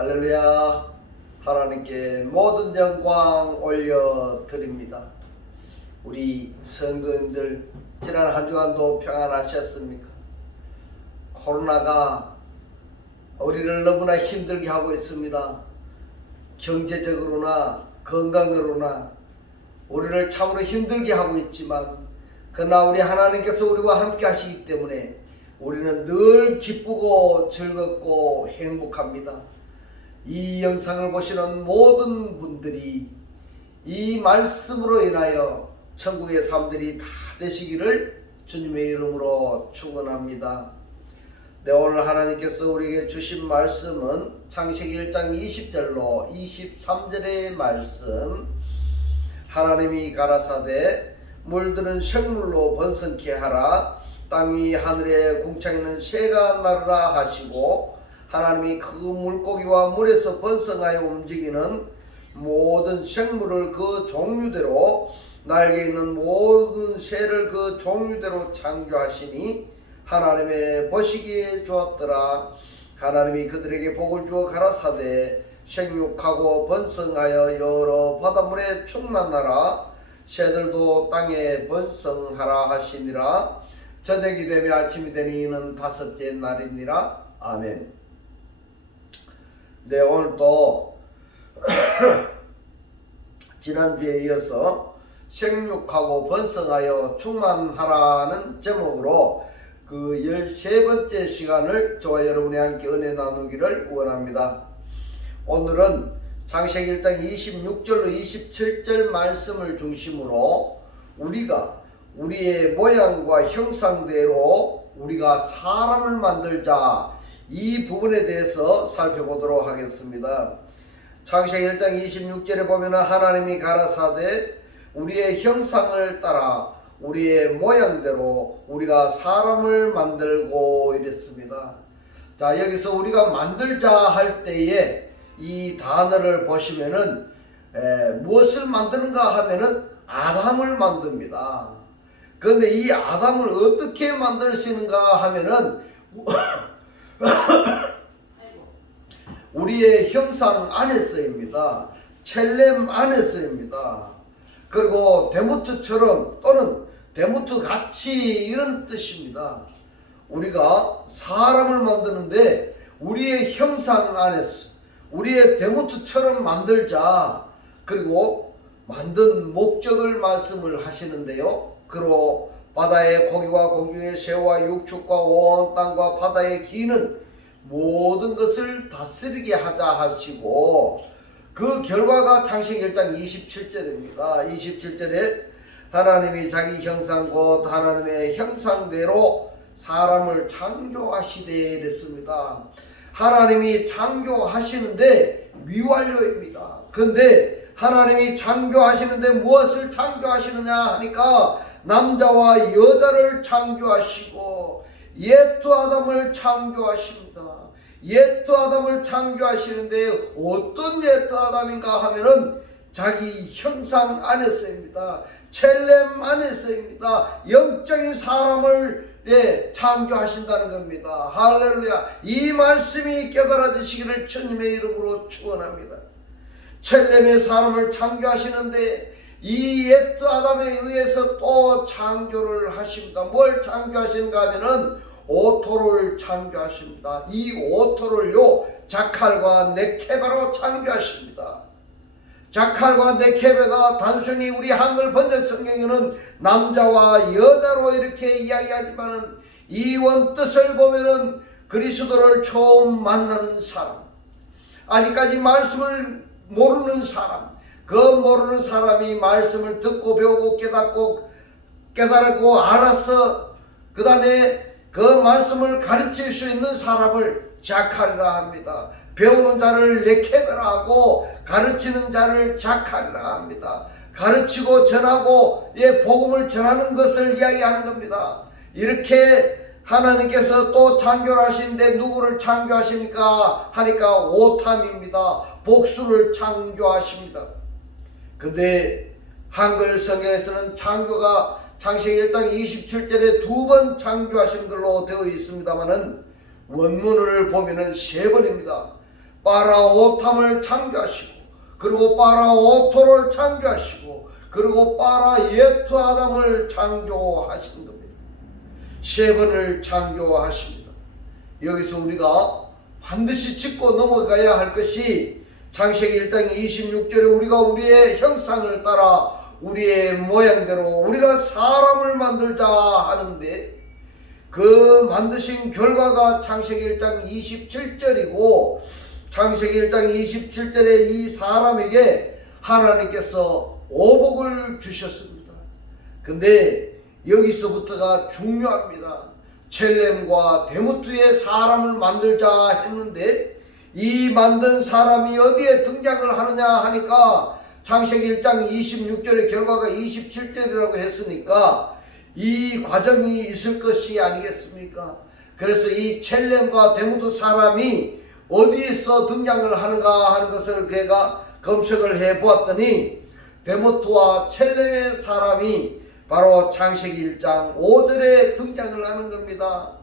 할렐루야. 하나님께 모든 영광 올려드립니다. 우리 성도님들 지난 한 주간도 평안하셨습니까? 코로나가 우리를 너무나 힘들게 하고 있습니다. 경제적으로나 건강으로나 우리를 참으로 힘들게 하고 있지만 그러나 우리 하나님께서 우리와 함께 하시기 때문에 우리는 늘 기쁘고 즐겁고 행복합니다. 이 영상을 보시는 모든 분들이 이 말씀으로 인하여 천국의 삶들이 다 되시기를 주님의 이름으로 축원합니다. 네, 오늘 하나님께서 우리에게 주신 말씀은 창세기 1장 20절로 23절의 말씀. 하나님이 가라사대 물들은 생물로 번성케 하라. 땅 위 하늘에 궁창에는 새가 나르라 하시고 하나님이 그 물고기와 물에서 번성하여 움직이는 모든 생물을 그 종류대로 날개 있는 모든 새를 그 종류대로 창조하시니 하나님의 보시기에 좋았더라. 하나님이 그들에게 복을 주어 가라사대 생육하고 번성하여 여러 바닷물에 충만하라. 새들도 땅에 번성하라 하시니라. 저녁이 되며 아침이 되니 이는 다섯째 날이니라. 아멘. 네, 오늘도 지난주에 이어서 생육하고 번성하여 충만하라는 제목으로 그 13번째 시간을 저와 여러분이 함께 은혜 나누기를 원합니다. 오늘은 창세기 1장 26절로 27절 말씀을 중심으로 우리가 우리의 모양과 형상대로 우리가 사람을 만들자, 이 부분에 대해서 살펴보도록 하겠습니다. 창세기 1장 26절에 보면 하나님이 가라사대 우리의 형상을 따라 우리의 모양대로 우리가 사람을 만들고 이랬습니다. 자, 여기서 우리가 만들자 할 때에 이 단어를 보시면은 무엇을 만드는가 하면은 아담을 만듭니다. 그런데 이 아담을 어떻게 만드시는가 하면은 우리의 형상 안에서입니다. 첼렘 안에서입니다. 그리고 데모트처럼 또는 데모트 같이 이런 뜻입니다. 우리가 사람을 만드는데 우리의 형상 안에서 우리의 데모트처럼 만들자. 그리고 만든 목적을 말씀을 하시는데요. 그로 바다의 고기와 공중의 새와 육축과 온 땅과 바다의 기는 모든 것을 다스리게 하자 하시고 그 결과가 창세기 1장 27절입니다. 27절에 하나님이 자기 형상 곧 하나님의 형상대로 사람을 창조하시되 이랬습니다. 하나님이 창조하시는데 미완료입니다. 그런데 하나님이 창조하시는데 무엇을 창조하시느냐 하니까 남자와 여자를 창조하시고 옛 아담을 창조하십니다. 옛 아담을 창조하시는데 어떤 옛 아담인가 하면은 자기 형상 안에서입니다. 첼렘 안에서입니다. 영적인 사람을 창조하신다는 겁니다. 할렐루야. 이 말씀이 깨달아지시기를 주님의 이름으로 축원합니다. 첼렘의 사람을 창조하시는데 이 옛 아담에 의해서 또 창조를 하십니다. 뭘 창조하시는가 하면은 오토를 창조하십니다. 이 오토를요 자칼과 네케바로 창조하십니다. 자칼과 네케바가 단순히 우리 한글 번역 성경에는 남자와 여자로 이렇게 이야기하지만은 이 원뜻을 보면은 그리스도를 처음 만나는 사람, 아직까지 말씀을 모르는 사람, 그 모르는 사람이 말씀을 듣고 배우고 깨달고 알아서 그 다음에 그 말씀을 가르칠 수 있는 사람을 자칼이라 합니다. 배우는 자를 네케베라 하고 가르치는 자를 자칼이라 합니다. 가르치고 전하고 복음을 전하는 것을 이야기하는 겁니다. 이렇게 하나님께서 또 창조를 하시는데 누구를 창조하십니까 하니까 오탐입니다. 복수를 창조하십니다. 근데 한글 성경에서는 창조가 창세기 1장 27절에 2번 창조하신 걸로 되어 있습니다만은 원문을 보면은 3번입니다. 빠라오탐을 창조하시고, 그리고 빠라오토를 창조하시고, 그리고 빠라예투 아담을 창조하신 겁니다. 세 번을 창조하십니다. 여기서 우리가 반드시 짚고 넘어가야 할 것이 창세기 1장 26절에 우리가 우리의 형상을 따라 우리의 모양대로 우리가 사람을 만들자 하는데, 그 만드신 결과가 창세기 1장 27절이고, 창세기 1장 27절에 이 사람에게 하나님께서 오복을 주셨습니다. 근데 여기서부터가 중요합니다. 첼렘과 데모트의 사람을 만들자 했는데, 이 만든 사람이 어디에 등장을 하느냐 하니까 창세기 1장 26절의 결과가 27절이라고 했으니까 이 과정이 있을 것이 아니겠습니까? 그래서 이 첼렘과 데모트 사람이 어디에서 등장을 하는가 하는 것을 제가 검색을 해 보았더니, 데모트와 첼렘의 사람이 바로 창세기 1장 5절에 등장을 하는 겁니다.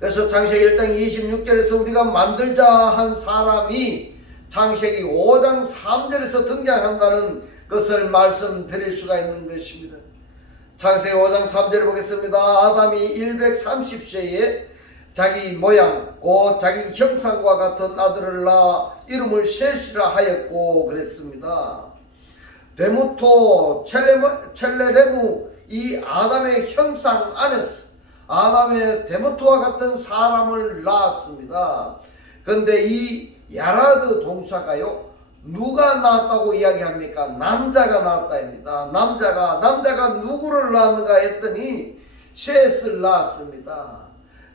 그래서 창세기 1장 26절에서 우리가 만들자 한 사람이 창세기 5장 3절에서 등장한다는 것을 말씀드릴 수가 있는 것입니다. 창세기 5장 3절을 보겠습니다. 아담이 130세에 자기 모양 곧 자기 형상과 같은 아들을 낳아 이름을 셋이라 하였고 그랬습니다. 데모토 첼레레무, 이 아담의 형상 안에서 아담의 데모토와 같은 사람을 낳았습니다. 그런데 이 야라드 동사가요, 누가 낳았다고 이야기합니까? 남자가 낳았다입니다. 남자가 누구를 낳았는가 했더니 셋을 낳았습니다.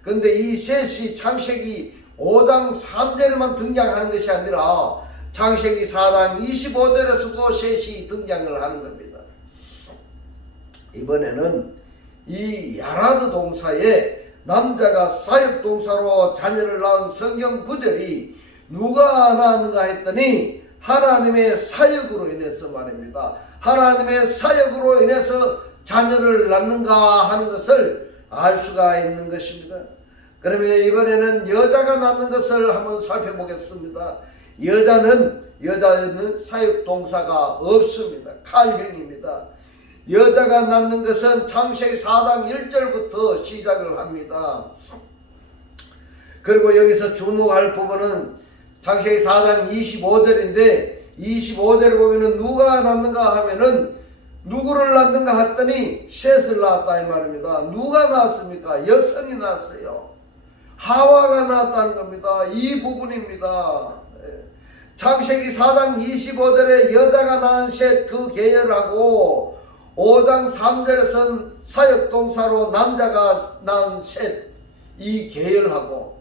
근데 이 셋이 창세기 5장 3절에만 등장하는 것이 아니라 창세기 4장 25절에서도 셋이 등장을 하는 겁니다. 이번에는 이 야라드 동사에 남자가 사역 동사로 자녀를 낳은 성경 구절이 누가 낳았는가 했더니 하나님의 사역으로 인해서 말입니다. 하나님의 사역으로 인해서 자녀를 낳는가 하는 것을 알 수가 있는 것입니다. 그러면 이번에는 여자가 낳는 것을 한번 살펴보겠습니다. 여자는 사역 동사가 없습니다. 칼형입니다. 여자가 낳는 것은 창세기 4장 1절부터 시작을 합니다. 그리고 여기서 주목할 부분은 창세기 4장 25절인데 25절을 보면은 누가 낳는가 하면은 누구를 낳는가 했더니 셋을 낳았다 이 말입니다. 누가 낳았습니까? 여성이 낳았어요. 하와가 낳았다는 겁니다. 이 부분입니다. 창세기 4장 25절에 여자가 낳은 셋 그 계열하고 5장 3절에서는 사역동사로 남자가 낳은 셋 이 계열하고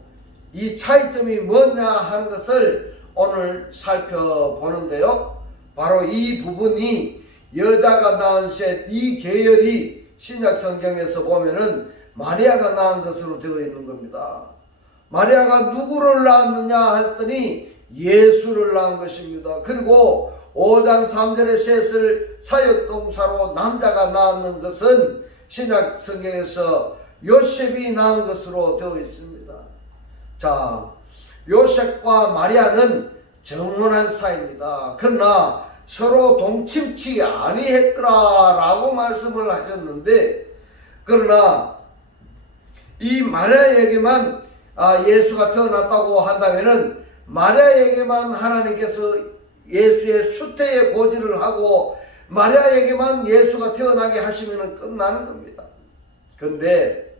이 차이점이 뭐냐 하는 것을 오늘 살펴보는데요. 바로 이 부분이 여자가 낳은 셋 이 계열이 신약 성경에서 보면은 마리아가 낳은 것으로 되어 있는 겁니다. 마리아가 누구를 낳았느냐 했더니 예수를 낳은 것입니다. 그리고 5장 3절의 셋을 사역동사로 남자가 낳는 것은 신약 성경에서 요셉이 낳은 것으로 되어 있습니다. 자, 요셉과 마리아는 정혼한 사이입니다. 그러나 서로 동침치 아니했더라 라고 말씀을 하셨는데, 그러나 이 마리아에게만 예수가 태어났다고 한다면은 마리아에게만 하나님께서 예수의 수태의 고지를 하고 마리아에게만 예수가 태어나게 하시면 끝나는 겁니다. 그런데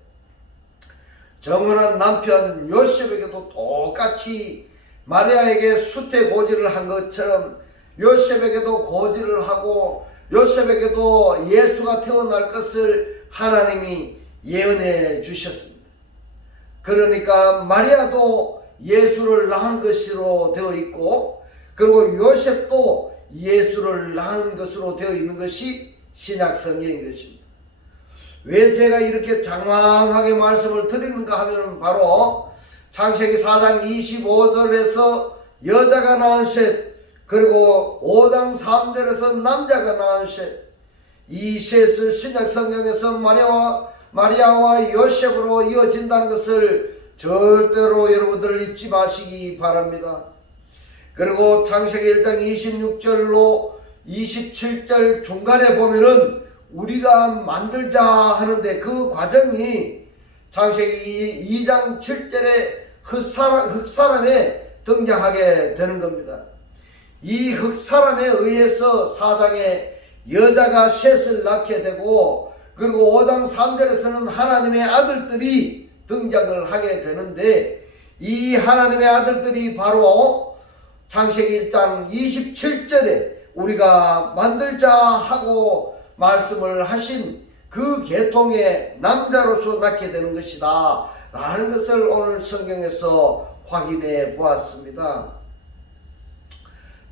정혼한 남편 요셉에게도 똑같이 마리아에게 수태 고지를 한 것처럼 요셉에게도 고지를 하고 요셉에게도 예수가 태어날 것을 하나님이 예언해 주셨습니다. 그러니까 마리아도 예수를 낳은 것으로 되어 있고, 그리고 요셉도 예수를 낳은 것으로 되어 있는 것이 신약 성경인 것입니다. 왜 제가 이렇게 장황하게 말씀을 드리는가 하면 바로 창세기 4장 25절에서 여자가 낳은 셋, 그리고 5장 3절에서 남자가 낳은 셋, 이 셋을 신약 성경에서 마리아와 요셉으로 이어진다는 것을 절대로 여러분들 잊지 마시기 바랍니다. 그리고 창세기 1장 26절로 27절 중간에 보면은 우리가 만들자 하는데 그 과정이 창세기 2장 7절에 흑사람에 등장하게 되는 겁니다. 이 흑사람에 의해서 4장에 여자가 셋을 낳게 되고, 그리고 5장 3절에서는 하나님의 아들들이 등장을 하게 되는데, 이 하나님의 아들들이 바로 창세기 1장 27절에 우리가 만들자 하고 말씀을 하신 그 계통의 남자로서 낳게 되는 것이다 라는 것을 오늘 성경에서 확인해 보았습니다.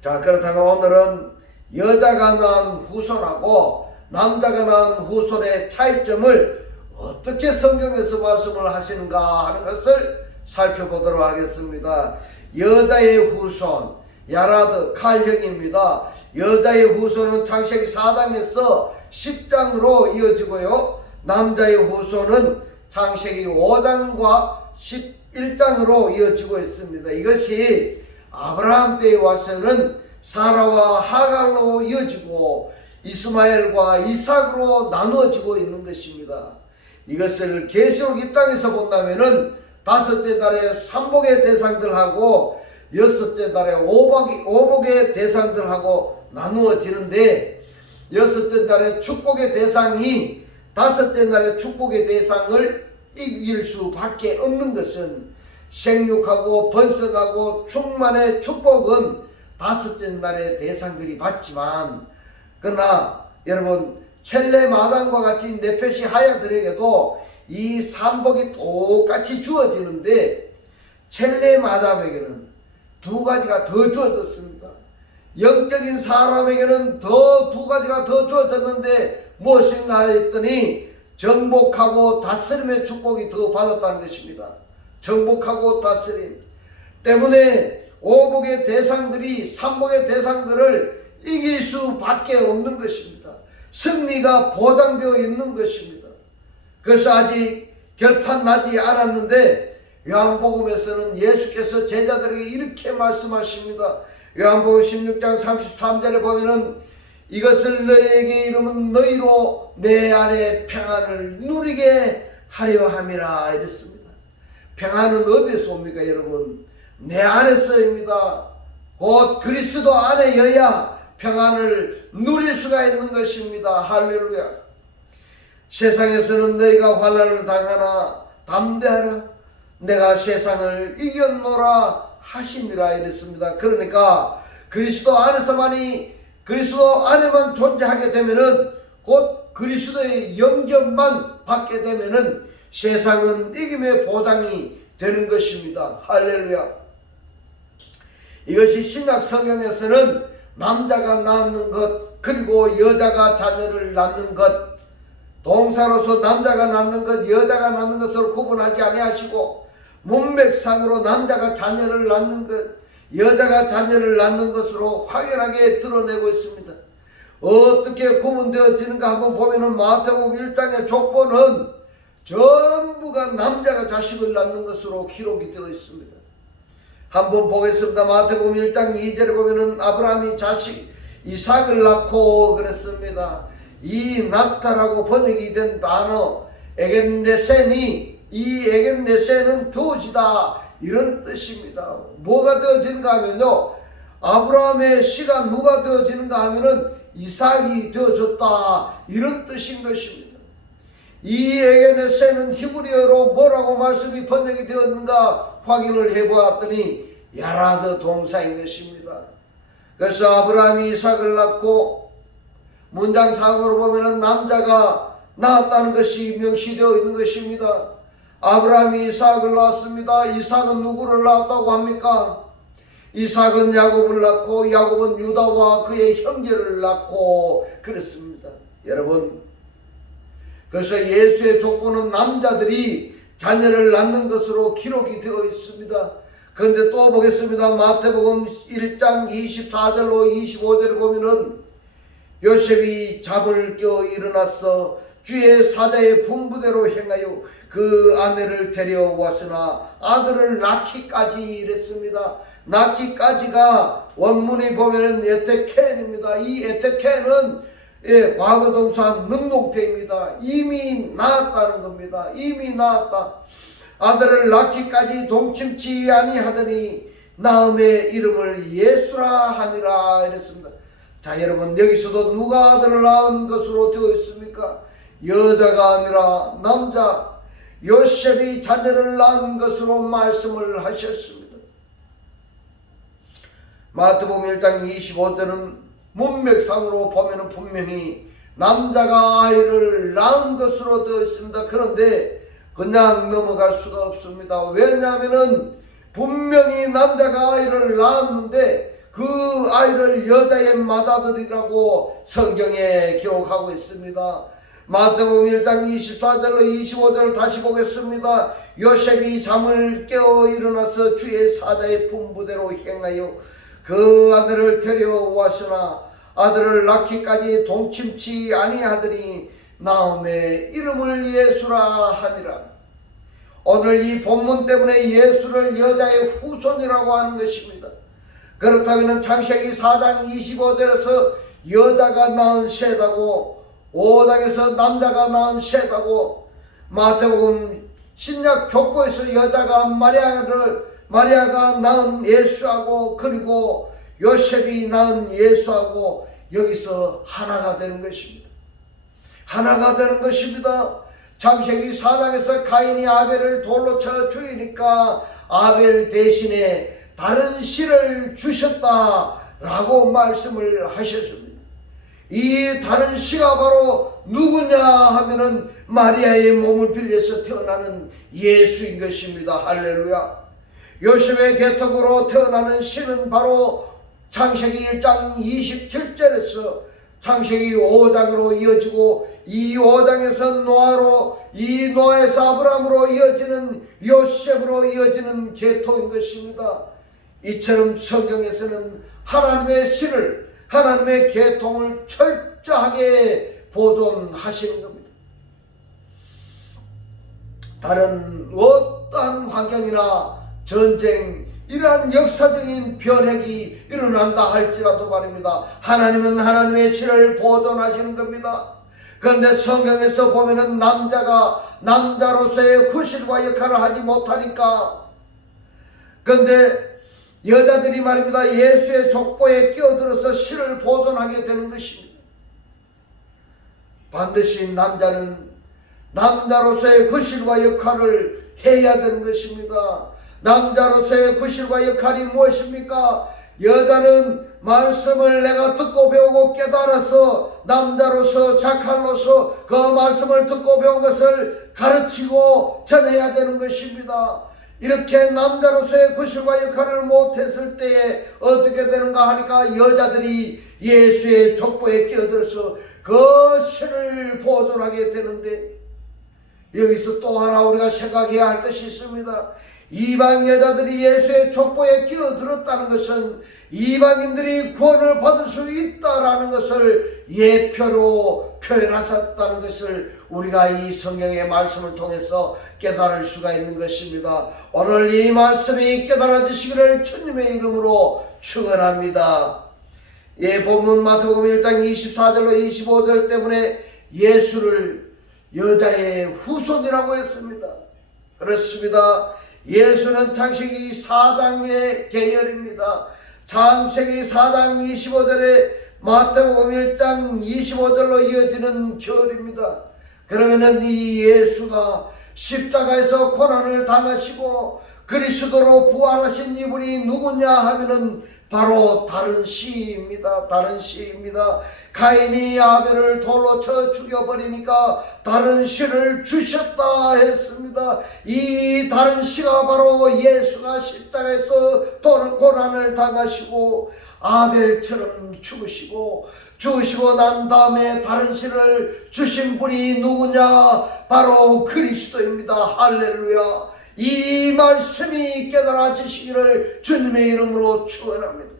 자, 그렇다면 오늘은 여자가 낳은 후손하고 남자가 낳은 후손의 차이점을 어떻게 성경에서 말씀을 하시는가 하는 것을 살펴보도록 하겠습니다. 여자의 후손 야라드 칼형입니다. 여자의 후손은 창세기 4장에서 10장으로 이어지고요, 남자의 후손은 창세기 5장과 11장으로 이어지고 있습니다. 이것이 아브라함 때에 와서는 사라와 하갈로 이어지고 이스마엘과 이삭으로 나누어지고 있는 것입니다. 이것을 계시록 입장에서 본다면은 다섯째 달에 삼복의 대상들하고 여섯째 달에 오복의 대상들하고 나누어지는데, 여섯째 달에 축복의 대상이 다섯째 날의 축복의 대상을 이길 수밖에 없는 것은, 생육하고 번성하고 충만의 축복은 다섯째 날의 대상들이 받지만, 그러나 여러분 첼레 마당과 같이 네펫이 하야들에게도 이 삼복이 똑같이 주어지는데, 첼레 마담에게는 두 가지가 더 주어졌습니다. 영적인 사람에게는 두 가지가 더 주어졌는데 무엇인가 했더니 정복하고 다스림의 축복이 더 받았다는 것입니다. 정복하고 다스림 때문에 오복의 대상들이 삼복의 대상들을 이길 수밖에 없는 것입니다. 승리가 보장되어 있는 것입니다. 그래서 아직 결판 나지 않았는데 요한복음에서는 예수께서 제자들에게 이렇게 말씀하십니다. 요한복음 16장 33절에 보면은 이것을 너희에게 이르면 너희로 내 안에 평안을 누리게 하려 함이라 이랬습니다. 평안은 어디서 옵니까 여러분? 내 안에서입니다. 곧 그리스도 안에여야 평안을 누릴 수가 있는 것입니다. 할렐루야. 세상에서는 너희가 환난을 당하나 담대하라 내가 세상을 이겼노라 하시니라 이랬습니다. 그러니까 그리스도 안에만 존재하게 되면은, 곧 그리스도의 영접만 받게 되면은 세상은 이김의 보장이 되는 것입니다. 할렐루야. 이것이 신약 성경에서는 남자가 낳는 것, 그리고 여자가 자녀를 낳는 것, 동사로서 남자가 낳는 것, 여자가 낳는 것으로 구분하지 아니하시고 문맥상으로 남자가 자녀를 낳는 것, 여자가 자녀를 낳는 것으로 확연하게 드러내고 있습니다. 어떻게 구분되어지는가 한번 보면은 마태복음 1장의 족보는 전부가 남자가 자식을 낳는 것으로 기록이 되어 있습니다. 한번 보겠습니다. 마태복음 1장 2절에 보면은 아브라함이 자식 이삭을 낳고 그랬습니다. 이 낳다라고 번역이 된 단어 에겐네센이, 이 에겐네센은 되어지다 이런 뜻입니다. 뭐가 되어지는가 하면요, 아브라함의 씨가 누가 되어지는가 하면은 이삭이 되어졌다 이런 뜻인 것입니다. 이 에겐네센은 히브리어로 뭐라고 말씀이 번역이 되었는가 확인을 해보았더니 야라드 동사인 것입니다. 그래서 아브라함이 이삭을 낳고 문장상으로 보면은 남자가 낳았다는 것이 명시되어 있는 것입니다. 아브라함이 이삭을 낳았습니다. 이삭은 누구를 낳았다고 합니까? 이삭은 야곱을 낳고 야곱은 유다와 그의 형제를 낳고 그랬습니다. 여러분, 그래서 예수의 족보는 남자들이 자녀를 낳는 것으로 기록이 되어 있습니다. 그런데 또 보겠습니다. 마태복음 1장 24절로 25절을 보면은 요셉이 잠을 깨어 일어나서 주의 사자의 분부대로 행하여 그 아내를 데려왔으나 아들을 낳기까지 이랬습니다. 낳기까지가 원문이 보면은 에테켄입니다. 이 에테켄은 과거 동사 능동태입니다. 이미 낳았다는 겁니다. 이미 낳았다. 아들을 낳기까지 동침치 아니하더니 낳음의 이름을 예수라 하니라 이랬습니다. 자, 여러분, 여기서도 누가 아들을 낳은 것으로 되어 있습니까? 여자가 아니라 남자 요셉이 자녀를 낳은 것으로 말씀을 하셨습니다. 마태복음 1장 25절은 문맥상으로 보면 분명히 남자가 아이를 낳은 것으로 되어 있습니다. 그런데 그냥 넘어갈 수가 없습니다. 왜냐하면 분명히 남자가 아이를 낳았는데 그 아이를 여자의 맏아들이라고 성경에 기록하고 있습니다. 마태복음 1장 24절로 25절을 다시 보겠습니다. 요셉이 잠을 깨어 일어나서 주의 사자의 분부대로 행하여 그 아들을 데려왔으나 아들을 낳기까지 동침치 아니하더니 낳음의 이름을 예수라 하니라. 오늘 이 본문 때문에 예수를 여자의 후손이라고 하는 것입니다. 그렇다면 창세기 4장 25절에서 여자가 낳은 셋하고 5장에서 남자가 낳은 셋하고 마태복음 신약 족보에서 여자가 마리아가 낳은 예수하고 그리고 요셉이 낳은 예수하고 여기서 하나가 되는 것입니다. 하나가 되는 것입니다. 창세기 4장에서 가인이 아벨을 돌로 쳐 죽이니까 아벨 대신에 다른 씨를 주셨다라고 말씀을 하셨습니다. 이 다른 씨가 바로 누구냐 하면은 마리아의 몸을 빌려서 태어나는 예수인 것입니다. 할렐루야. 요셉의 계통으로 태어나는 씨는 바로 창세기 1장 27절에서 창세기 5장으로 이어지고 이 5장에서 노아로 이 노아에서 아브라함으로 이어지는 요셉으로 이어지는 계통인 것입니다. 이처럼 성경에서는 하나님의 씨를 하나님의 계통을 철저하게 보존하시는 겁니다. 다른 어떠한 환경이나 전쟁 이러한 역사적인 변혁이 일어난다 할지라도 말입니다. 하나님은 하나님의 씨를 보존하시는 겁니다. 그런데 성경에서 보면은 남자가 남자로서의 구실과 역할을 하지 못하니까 그런데 여자들이 말입니다. 예수의 족보에 끼어들어서 씨를 보존하게 되는 것입니다. 반드시 남자는 남자로서의 구실과 역할을 해야 되는 것입니다. 남자로서의 구실과 역할이 무엇입니까? 여자는 말씀을 내가 듣고 배우고 깨달아서 남자로서 자칼로서 그 말씀을 듣고 배운 것을 가르치고 전해야 되는 것입니다. 이렇게 남자로서의 구실과 역할을 못했을 때에 어떻게 되는가 하니까 여자들이 예수의 족보에 끼어들어서 그 씨를 보존하게 되는데 여기서 또 하나 우리가 생각해야 할 것이 있습니다. 이방 여자들이 예수의 족보에 끼어들었다는 것은 이방인들이 구원을 받을 수 있다라는 것을 예표로 표현하셨다는 것을 우리가 이 성경의 말씀을 통해서 깨달을 수가 있는 것입니다. 오늘 이 말씀이 깨달아지시기를 주님의 이름으로 축원합니다. 예, 본문 마태복음 1장 24절로 25절 때문에 예수를 여자의 후손이라고 했습니다. 그렇습니다. 예수는 창세기 4장의 계열입니다. 창세기 4장 25절에 마태복음 1장 25절로 이어지는 결입니다. 그러면은 이 예수가 십자가에서 고난을 당하시고 그리스도로 부활하신 이분이 누구냐 하면은 바로 다른 씨입니다. 다른 씨입니다. 가인이 아벨을 돌로 쳐 죽여버리니까 다른 씨를 주셨다 했습니다. 이 다른 씨가 바로 예수가 십자가에서 고난을 당하시고 아벨처럼 죽으시고 난 다음에 다른 씨를 주신 분이 누구냐? 바로 그리스도입니다. 할렐루야. 이 말씀이 깨달아지시기를 주님의 이름으로 축원합니다.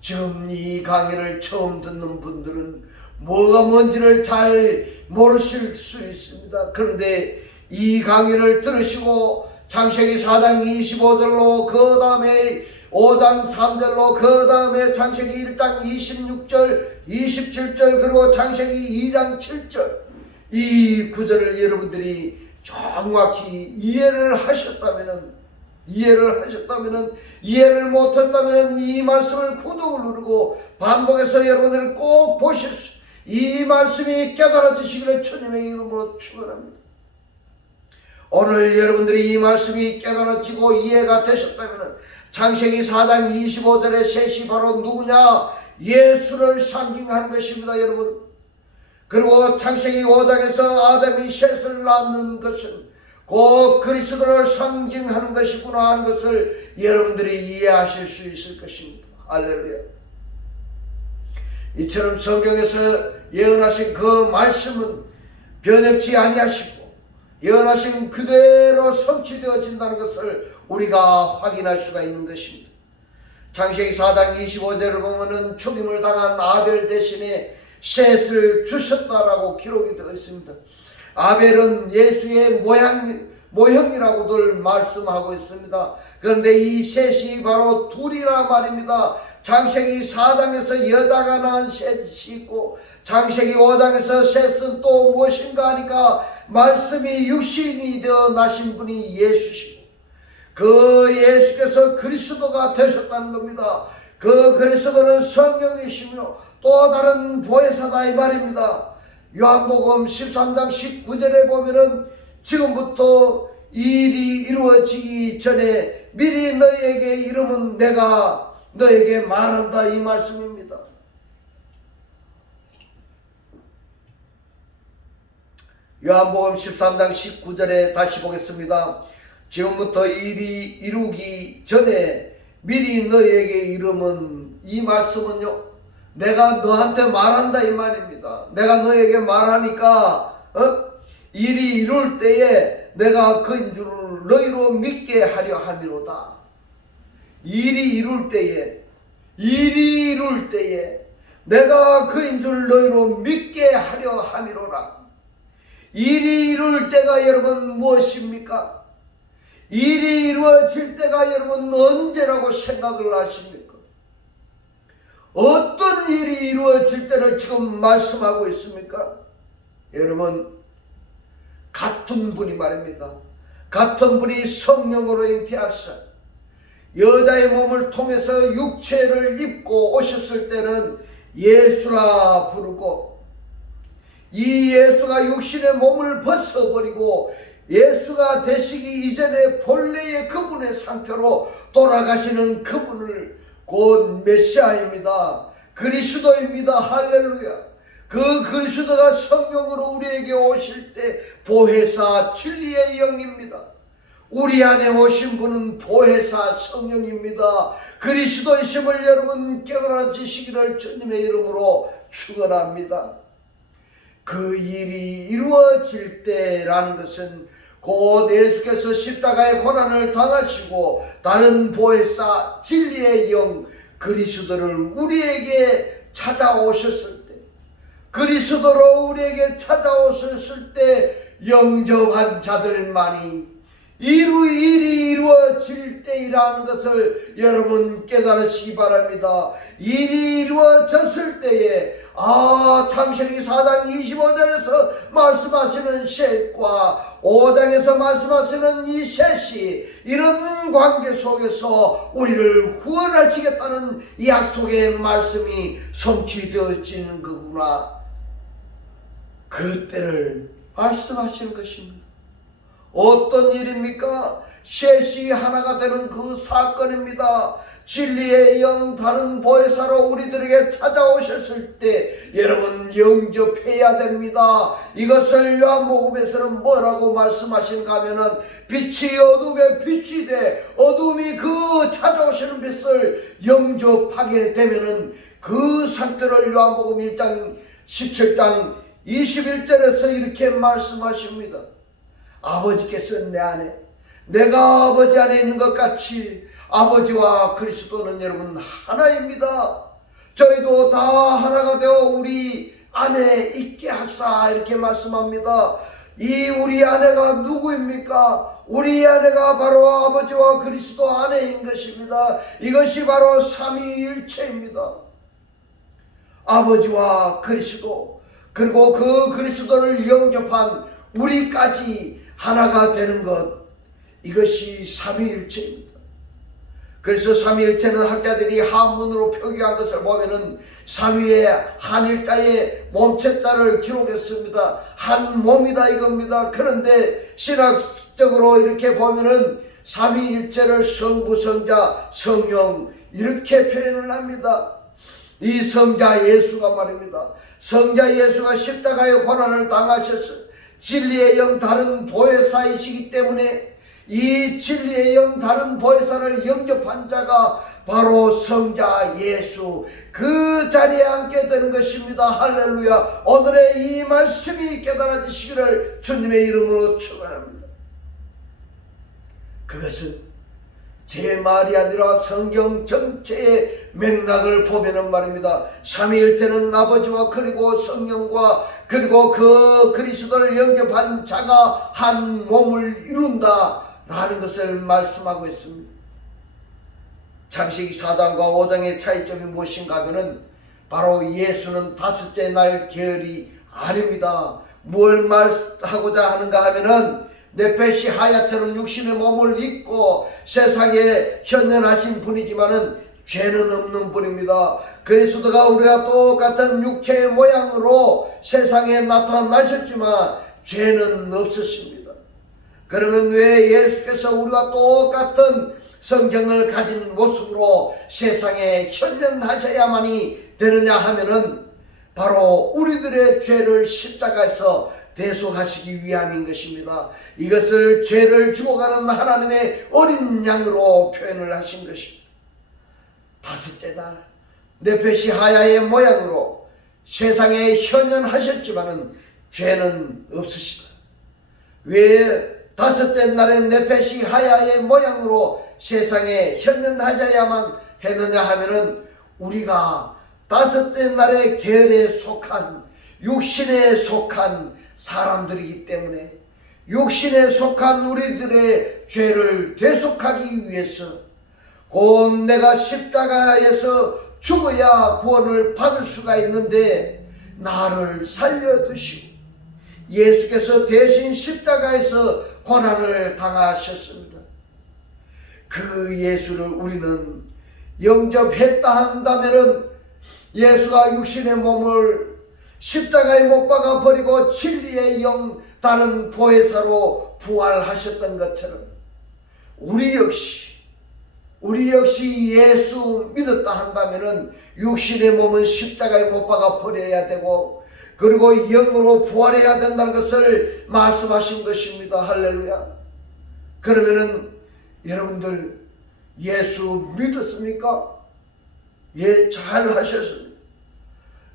지금 이 강의를 처음 듣는 분들은 뭐가 뭔지를 잘 모르실 수 있습니다. 그런데 이 강의를 들으시고 창세기 4장 25절로 그 다음에 5장 3절로 그 다음에 창세기 1장 26절 27절 그리고 창세기 2장 7절 이 구절을 여러분들이 정확히 이해를 못했다면 이 말씀을 구독을 누르고 반복해서 여러분들 꼭 보십시오. 이 말씀이 깨달아지시기를 주님의 이름으로 축원합니다. 오늘 여러분들이 이 말씀이 깨달아지고 이해가 되셨다면 창세기 4장 25절의 셋이 바로 누구냐? 예수를 상징하는 것입니다, 여러분. 그리고 창세기 5장에서 아담이 셋을 낳는 것은 곧 그리스도를 상징하는 것이구나 하는 것을 여러분들이 이해하실 수 있을 것입니다. 할렐루야. 이처럼 성경에서 예언하신 그 말씀은 변혁지 아니하시고 예언하신 그대로 성취되어진다는 것을 우리가 확인할 수가 있는 것입니다. 창세기 4장 25절을 보면은 죽임을 당한 아벨 대신에 셋을 주셨다라고 기록이 되어 있습니다. 아벨은 예수의 모형이라고들 말씀하고 있습니다. 그런데 이 셋이 바로 둘이라 말입니다. 창세기 4장에서 여자가 낳은 셋이 있고 창세기 5장에서 셋은 또 무엇인가 하니까 말씀이 육신이 되어 나신 분이 예수시고 그 예수께서 그리스도가 되셨다는 겁니다. 그 그리스도는 성령이시며 또 다른 보혜사다 이 말입니다. 요한복음 13장 19절에 보면은 지금부터 이 일이 이루어지기 전에 미리 너희에게 이름은 내가 너에게 말한다 이 말씀입니다. 요한복음 13장 19절에 다시 보겠습니다. 지금부터 이 일이 이루기 전에 미리 너희에게 이름은 이 말씀은요 내가 너한테 말한다 이 말입니다. 내가 너에게 말하니까 일이 이룰 때에 내가 그인 줄 너희로 믿게 하려 함이로다. 일이 이룰 때에 내가 그인 줄 너희로 믿게 하려 함이로라. 일이 이룰 때가 여러분 무엇입니까? 일이 이루어질 때가 여러분 언제라고 생각을 하십니까? 어떤 일이 이루어질 때를 지금 말씀하고 있습니까? 여러분 같은 분이 말입니다. 같은 분이 성령으로 잉태하사 여자의 몸을 통해서 육체를 입고 오셨을 때는 예수라 부르고 이 예수가 육신의 몸을 벗어버리고 예수가 되시기 이전에 본래의 그분의 상태로 돌아가시는 그분을 곧 메시아입니다. 그리스도입니다. 할렐루야. 그 그리스도가 성령으로 우리에게 오실 때 보혜사 진리의 영입니다. 우리 안에 오신 분은 보혜사 성령입니다. 그리스도이심을 여러분 깨달아지시기를 주님의 이름으로 축원합니다. 그 일이 이루어질 때라는 것은 곧 예수께서 십자가의 고난을 당하시고 다른 보혜사 진리의 영 그리스도를 우리에게 찾아오셨을 때 그리스도로 우리에게 찾아오셨을 때 영접한 자들만이 일이 이루어질 때이라는 것을 여러분 깨달으시기 바랍니다. 일이 이루어졌을 때에 창세기 4장 25절에서 말씀하시는 셋과 5장에서 말씀하시는 이 셋이 이런 관계 속에서 우리를 구원하시겠다는 약속의 말씀이 성취되어지는 거구나. 그때를 말씀하시는 것입니다. 어떤 일입니까? 셋이 하나가 되는 그 사건입니다. 진리의 영 다른 보혜사로 우리들에게 찾아오셨을 때 여러분 영접해야 됩니다. 이것을 요한복음에서는 뭐라고 말씀하신가 하면은 빛이 어둠에 빛이 돼 어둠이 그 찾아오시는 빛을 영접하게 되면은 그 상태를 요한복음 1장 17장 21절에서 이렇게 말씀하십니다. 아버지께서 내 안에 내가 아버지 안에 있는 것 같이 아버지와 그리스도는 여러분 하나입니다. 저희도 다 하나가 되어 우리 안에 있게 하사 이렇게 말씀합니다. 이 우리 아내가 누구입니까? 우리 아내가 바로 아버지와 그리스도 아내인 것입니다. 이것이 바로 삼위일체입니다. 아버지와 그리스도, 그리고 그 그리스도를 영접한 우리까지 하나가 되는 것, 이것이 삼위일체입니다. 그래서 삼위일체는 학자들이 한문으로 표기한 것을 보면은 삼위의 한일자에 몸체자를 기록했습니다. 한 몸이다 이겁니다. 그런데 신학적으로 이렇게 보면은 삼위일체를 성부, 성자, 성령 이렇게 표현을 합니다. 이 성자 예수가 말입니다. 성자 예수가 십자가의 고난을 당하셔서 진리의 영 다른 보혜사이시기 때문에 이 진리의 영 다른 보혜사를 영접한 자가 바로 성자 예수, 그 자리에 앉게 되는 것입니다. 할렐루야. 오늘의 이 말씀이 깨달아지시기를 주님의 이름으로 축원합니다. 그것은 제 말이 아니라 성경 전체의 맥락을 보면은 말입니다. 삼위일체는 아버지와 그리고 성령과 그리고 그 그리스도를 영접한 자가 한 몸을 이룬다 라는 것을 말씀하고 있습니다. 창세기 4장과 5장의 차이점이 무엇인가 하면은 바로 예수는 다섯째 날 계열이 아닙니다. 뭘 말하고자 하는가 하면은 네페시 하야처럼 육신의 몸을 입고 세상에 현현하신 분이지만은 죄는 없는 분입니다. 그리스도가 우리와 똑같은 육체의 모양으로 세상에 나타나셨지만 죄는 없으십니다. 그러면 왜 예수께서 우리와 똑같은 성경을 가진 모습으로 세상에 현현하셔야만이 되느냐 하면은 바로 우리들의 죄를 십자가에서 대속하시기 위함인 것입니다. 이것을 죄를 죽어가는 하나님의 어린 양으로 표현을 하신 것입니다. 다섯째 날 네페시 하야의 모양으로 세상에 현현하셨지만은 죄는 없으시다. 왜 다섯째 날에 네페시 하야의 모양으로 세상에 현현하셔야만 했느냐 하면은 우리가 다섯째 날의 계열에 속한 육신에 속한 사람들이기 때문에 육신에 속한 우리들의 죄를 대속하기 위해서 곧 내가 십자가에서 죽어야 구원을 받을 수가 있는데 나를 살려두시고 예수께서 대신 십자가에서 고난을 당하셨습니다. 그 예수를 우리는 영접했다 한다면은 예수가 육신의 몸을 십자가에 못 박아 버리고 진리의 영 다른 보혜사로 부활하셨던 것처럼 우리 역시 예수 믿었다 한다면은 육신의 몸은 십자가에 못 박아 버려야 되고 그리고 영으로 부활해야 된다는 것을 말씀하신 것입니다. 할렐루야. 그러면은 여러분들 예수 믿었습니까? 예, 잘 하셨습니다.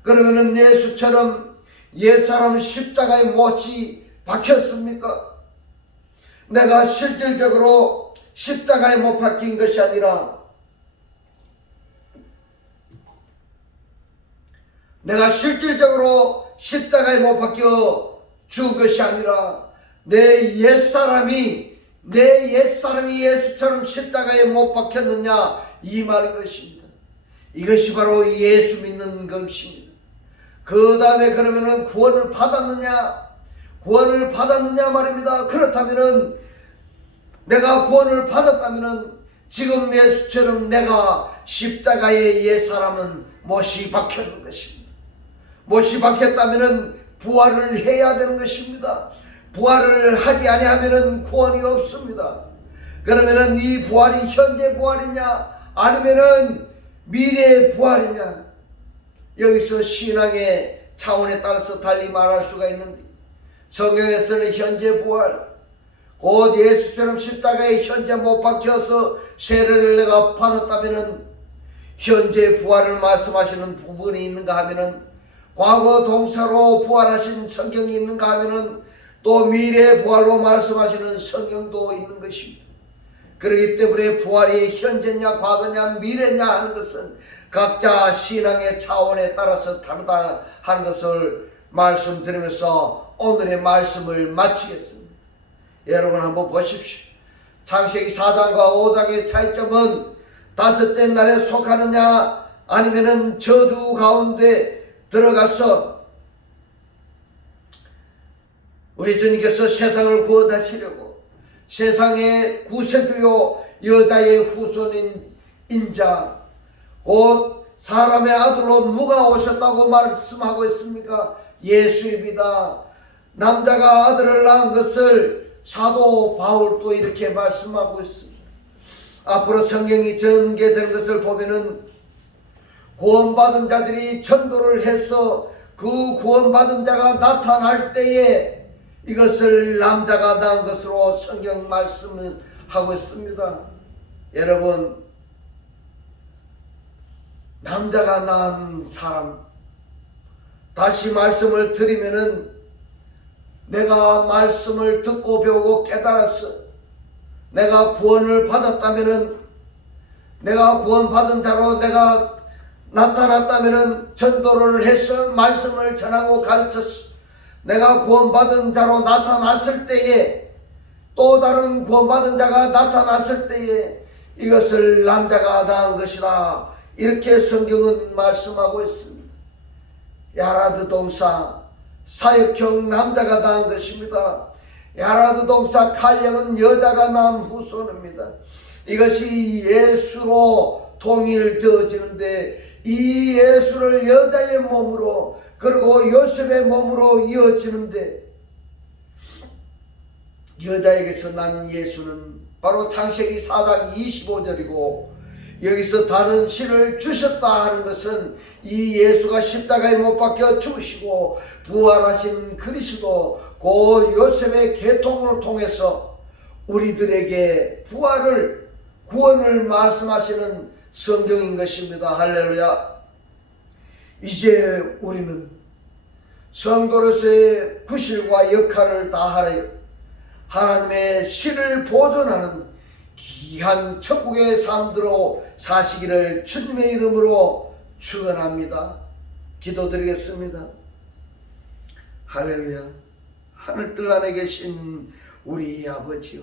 그러면은 예수처럼 옛사람 십자가에 못이 박혔습니까? 내가 실질적으로 십자가에 못 박힌 것이 아니라 내가 실질적으로 십자가에 못 박혀 죽은 것이 아니라 내 옛사람이 예수처럼 십자가에 못 박혔느냐 이 말인 것입니다. 이것이 바로 예수 믿는 것입니다. 그 다음에 그러면은 구원을 받았느냐 말입니다. 그렇다면은 내가 구원을 받았다면은 지금 예수처럼 내가 십자가에 옛사람은 못이 박혔는 것입니다. 못이 박혔다면은 부활을 해야 되는 것입니다. 부활을 하지 아니하면은 구원이 없습니다. 그러면은 이 부활이 현재 부활이냐 아니면은 미래의 부활이냐, 여기서 신앙의 차원에 따라서 달리 말할 수가 있는데 성경에서는 현재 부활, 곧 예수처럼 십자가에 현재 못 박혀서 세례를 내가 받았다면은 현재 부활을 말씀하시는 부분이 있는가 하면은 과거 동사로 부활하신 성경이 있는가 하면은 또 미래 부활로 말씀하시는 성경도 있는 것입니다. 그렇기 때문에 부활이 현재냐 과거냐 미래냐 하는 것은 각자 신앙의 차원에 따라서 다르다 하는 것을 말씀드리면서 오늘의 말씀을 마치겠습니다. 여러분 한번 보십시오. 창세기 4장과 5장의 차이점은 다섯째 날에 속하느냐 아니면은 저주 가운데 들어가서 우리 주님께서 세상을 구원하시려고 세상의 구세주요 여자의 후손인 인자 곧 사람의 아들로 누가 오셨다고 말씀하고 있습니까? 예수입니다. 남자가 아들을 낳은 것을 사도 바울도 이렇게 말씀하고 있습니다. 앞으로 성경이 전개되는 것을 보면은 구원받은 자들이 전도를 해서 그 구원받은 자가 나타날 때에 이것을 남자가 낳은 것으로 성경 말씀을 하고 있습니다. 여러분, 남자가 낳은 사람, 다시 말씀을 드리면은 내가 말씀을 듣고 배우고 깨달았어. 내가 구원을 받았다면은, 내가 구원받은 자로 내가 나타났다면은 전도를 해서 말씀을 전하고 가르쳤어. 내가 구원받은 자로 나타났을 때에 또 다른 구원받은 자가 나타났을 때에 이것을 남자가 낳은 것이다. 이렇게 성경은 말씀하고 있습니다. 야라드 동사 사역형 남자가 낳은 것입니다. 야라드 동사 칼령은 여자가 낳은 후손입니다. 이것이 예수로 통일되어지는데 이 예수를 여자의 몸으로 그리고 요셉의 몸으로 이어지는데 여자에게서 난 예수는 바로 창세기 4장 25절이고 여기서 다른 신을 주셨다 하는 것은 이 예수가 십자가에 못 박혀 죽으시고 부활하신 그리스도 그 요셉의 계통을 통해서 우리들에게 부활을 구원을 말씀하시는 성경인 것입니다. 할렐루야. 이제 우리는 성도로서의 구실과 역할을 다하여 하나님의 신을 보존하는 귀한 천국의 삶들로 사시기를 주님의 이름으로 축원합니다. 기도드리겠습니다. 할렐루야. 하늘뜰 안에 계신 우리 아버지요,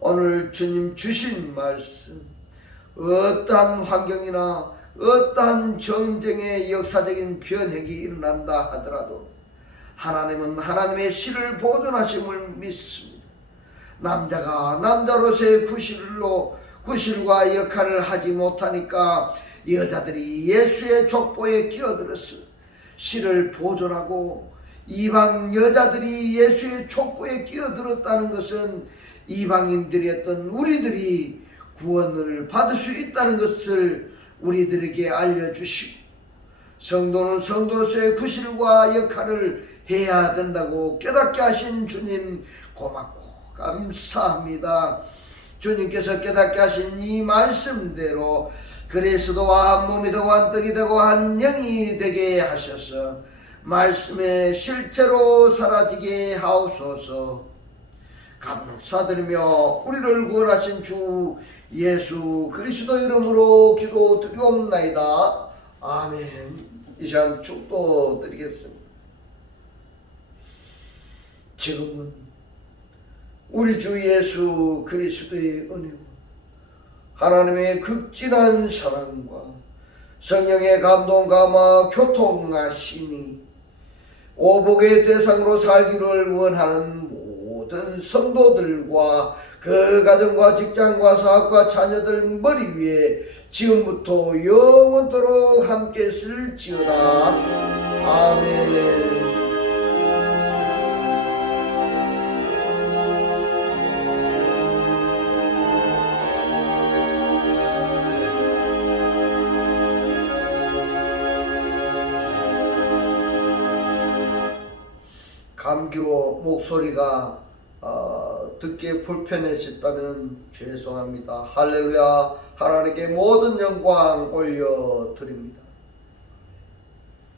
오늘 주님 주신 말씀 어떠한 환경이나 어떠한 전쟁의 역사적인 변혁이 일어난다 하더라도 하나님은 하나님의 실을 보존하심을 믿습니다. 남자가 남자로서의 구실과 역할을 하지 못하니까 여자들이 예수의 족보에 끼어들어서 실을 보존하고 이방 여자들이 예수의 족보에 끼어들었다는 것은 이방인들이었던 우리들이 구원을 받을 수 있다는 것을 우리들에게 알려주시고 성도는 성도로서의 구실과 역할을 해야 된다고 깨닫게 하신 주님 고맙고 감사합니다. 주님께서 깨닫게 하신 이 말씀대로 그리스도와 한 몸이 되고 한 떡이 되고 한 영이 되게 하셔서 말씀의 실체로 사라지게 하옵소서. 감사드리며 우리를 구원하신 주 예수 그리스도 이름으로 기도드리옵나이다. 아멘. 이 시간 축도 드리겠습니다. 지금은 우리 주 예수 그리스도의 은혜와 하나님의 극진한 사랑과 성령의 감동 감화 교통하심이 오복의 대상으로 살기를 원하는 모든 성도들과 그 가정과 직장과 사업과 자녀들 머리 위에 지금부터 영원토록 함께 있을지어다. 아멘. 감기로 목소리가 듣기에 불편해졌다면 죄송합니다. 할렐루야. 하나님께 모든 영광 올려드립니다.